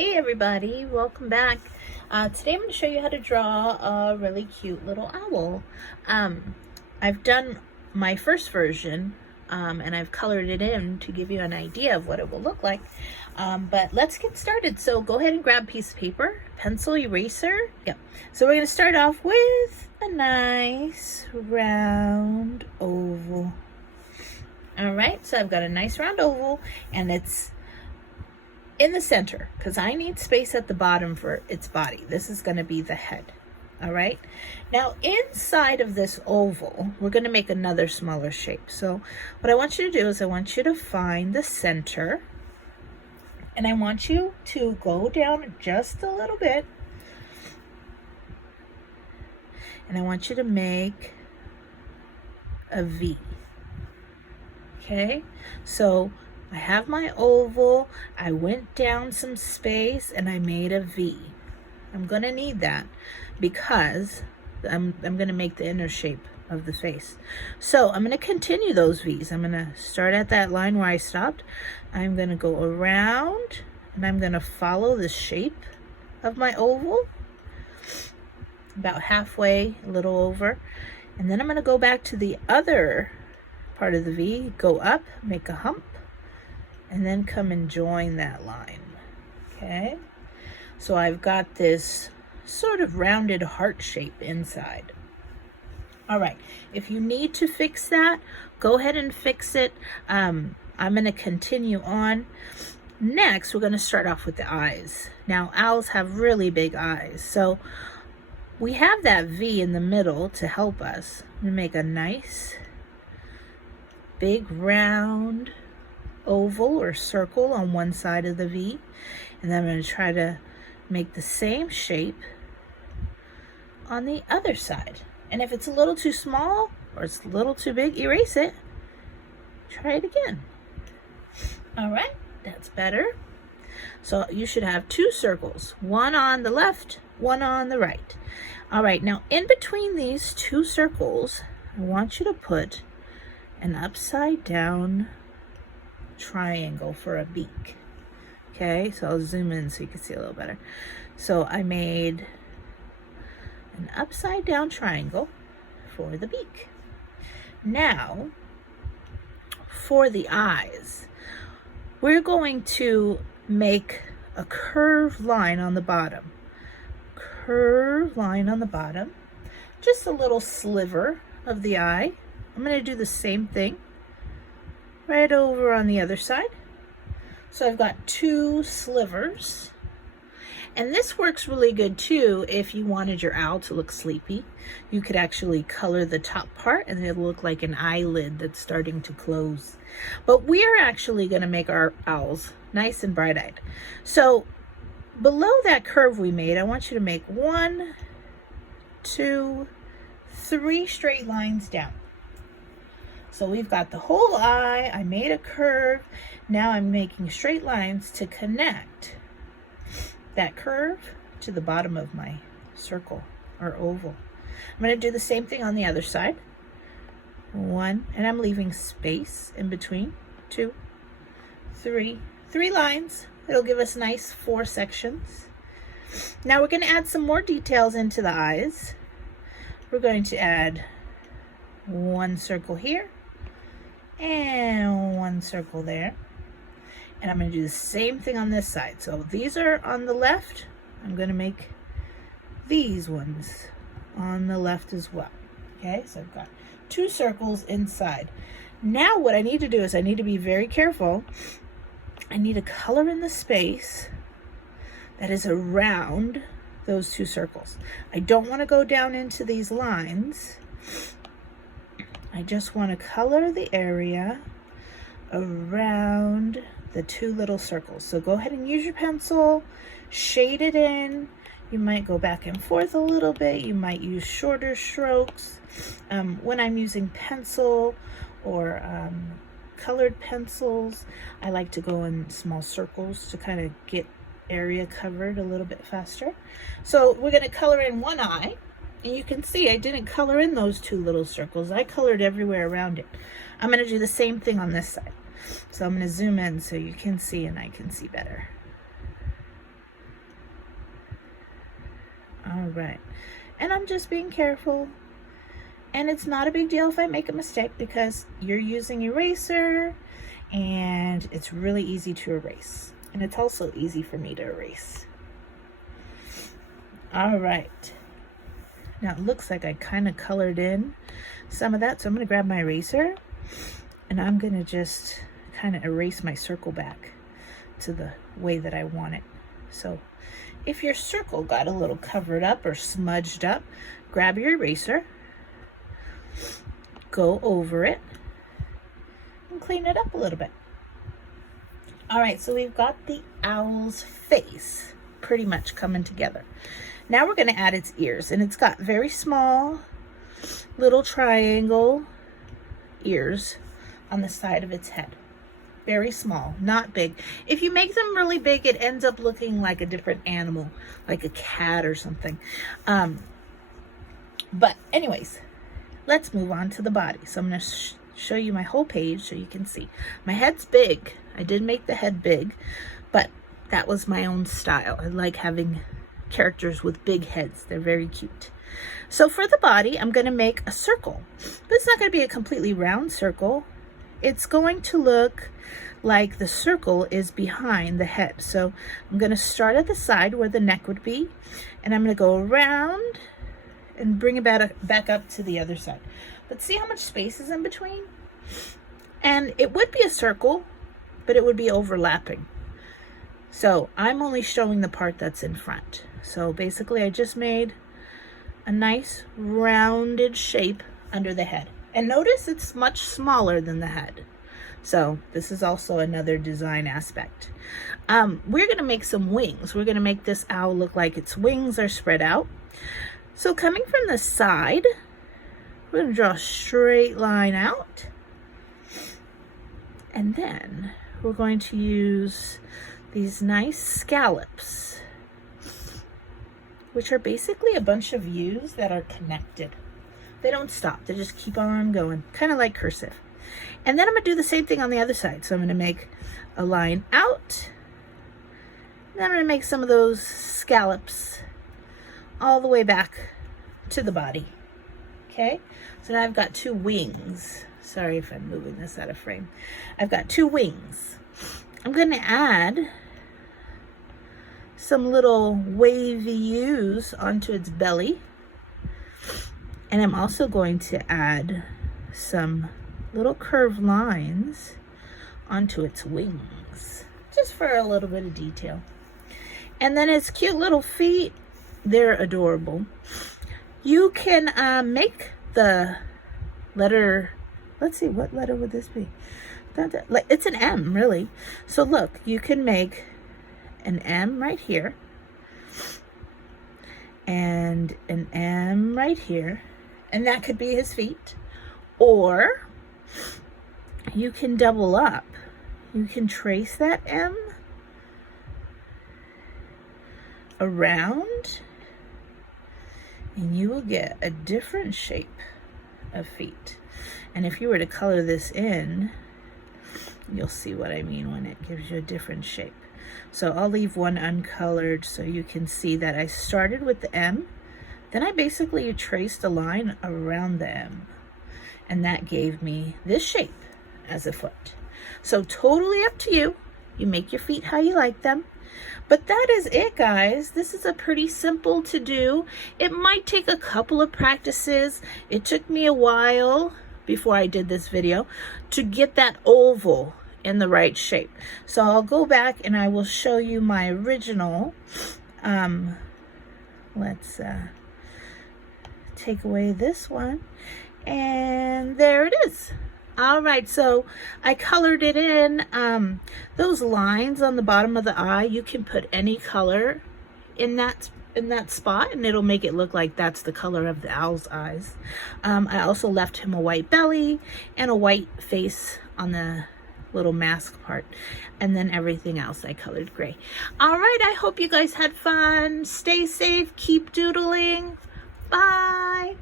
Hey everybody, welcome back. Today I'm going to show you how to draw a really cute little owl. I've done my first version and I've colored it in to give you an idea of what it will look like. But let's get started. So go ahead and grab a piece of paper, pencil, eraser. Yep. So we're going to start off with a nice round oval. All right, so I've got a nice round oval and it's in the center because I need space at the bottom for its body. This is going to be the head. All right, now inside of this oval we're going to make another smaller shape. So what I want you to do is I want you to find the center and I want you to go down just a little bit and I want you to make a V. Okay, so I have my oval, I went down some space and I made a V. I'm going to need that because I'm going to make the inner shape of the face. So I'm going to continue those V's. I'm going to start at that line where I stopped. I'm going to go around and I'm going to follow the shape of my oval about halfway, a little over. And then I'm going to go back to the other part of the V, go up, make a hump, and then come and join that line. Okay, so I've got this sort of rounded heart shape inside. All right, if you need to fix that, go ahead and fix it. I'm going to continue on. Next, we're going to start off with the eyes. Now, owls have really big eyes, so we have that V in the middle to help us. I'm going to make a nice big round oval or circle on one side of the V, and then I'm going to try to make the same shape on the other side. And if it's a little too small or it's a little too big, erase it. Try it again. All right, that's better. So you should have two circles, one on the left, one on the right. All right, now in between these two circles, I want you to put an upside down triangle for a beak. Okay, so I'll zoom in so you can see a little better. So I made an upside down triangle for the beak. Now for the eyes, we're going to make a curved line on the bottom. Curved line on the bottom, just a little sliver of the eye. I'm going to do the same thing right over on the other side. So I've got two slivers, and this works really good too if you wanted your owl to look sleepy. You could actually color the top part and it'll look like an eyelid that's starting to close. But we're actually going to make our owls nice and bright-eyed. So below that curve we made, I want you to make 1, 2, 3 straight lines down. So we've got the whole eye, I made a curve, now I'm making straight lines to connect that curve to the bottom of my circle or oval. I'm going to do the same thing on the other side. 1, and I'm leaving space in between. 2, 3 lines. It'll give us nice 4 sections. Now we're going to add some more details into the eyes. We're going to add 1 circle here and 1 circle there, and I'm going to do the same thing on this side. So these are on the left, I'm going to make these ones on the left as well. Okay, so I've got 2 circles inside. Now what I need to do is I need to be very careful. I need to color in the space that is around those 2 circles. I don't want to go down into these lines. I just want to color the area around the 2 little circles. So go ahead and use your pencil, shade it in. You might go back and forth a little bit. You might use shorter strokes. When I'm using pencil or colored pencils, I like to go in small circles to kind of get area covered a little bit faster. So we're going to color in one eye. And you can see I didn't color in those 2 little circles. I colored everywhere around it. I'm going to do the same thing on this side. So I'm going to zoom in so you can see and I can see better. All right. And I'm just being careful. And it's not a big deal if I make a mistake because you're using eraser and it's really easy to erase. And it's also easy for me to erase. All right. Now it looks like I kind of colored in some of that. So I'm going to grab my eraser and I'm going to just kind of erase my circle back to the way that I want it. So if your circle got a little covered up or smudged up, grab your eraser, go over it, and clean it up a little bit. All right, so we've got the owl's face pretty much coming together. Now we're going to add its ears, and it's got very small little triangle ears on the side of its head. Very small, not big. If you make them really big, it ends up looking like a different animal, like a cat or something. But anyways, let's move on to the body. So I'm going to show you my whole page so you can see. My head's big. I did make the head big, but that was my own style. I like having characters with big heads. They're very cute. So for the body, I'm going to make a circle. But it's not going to be a completely round circle. It's going to look like the circle is behind the head. So I'm going to start at the side where the neck would be, and I'm going to go around and bring it back up to the other side. But see how much space is in between? And it would be a circle, but it would be overlapping. So I'm only showing the part that's in front. So basically I just made a nice rounded shape under the head. And notice it's much smaller than the head. So this is also another design aspect. We're going to make some wings. We're going to make this owl look like its wings are spread out. So coming from the side, we're going to draw a straight line out. And then we're going to use these nice scallops, which are basically a bunch of U's that are connected. They don't stop. They just keep on going, kind of like cursive. And then I'm going to do the same thing on the other side. So I'm going to make a line out. Then I'm going to make some of those scallops all the way back to the body. Okay? So now I've got two wings. Sorry if I'm moving this out of frame. I've got two wings. I'm going to add some little wavy U's onto its belly. And I'm also going to add some little curved lines onto its wings, just for a little bit of detail. And then its cute little feet, they're adorable. You can make the letter, let's see, what letter would this be? It's an M, really. So look, you can make an M right here, and an M right here. And that could be his feet. Or you can double up. You can trace that M around, and you will get a different shape of feet. And if you were to color this in, you'll see what I mean when it gives you a different shape. So I'll leave one uncolored so you can see that I started with the M. Then I basically traced a line around the M, and that gave me this shape as a foot. So totally up to you. You make your feet how you like them. But that is it, guys. This is a pretty simple to do. It might take a couple of practices. It took me a while before I did this video to get that oval in the right shape. So I'll go back and I will show you my original. Let's take away this one, and there it is. All right, so I colored it in. Those lines on the bottom of the eye, you can put any color in that spot, and it'll make it look like that's the color of the owl's eyes. I also left him a white belly and a white face on the little mask part, and then everything else I colored gray. All right, I hope you guys had fun. Stay safe, keep doodling. Bye.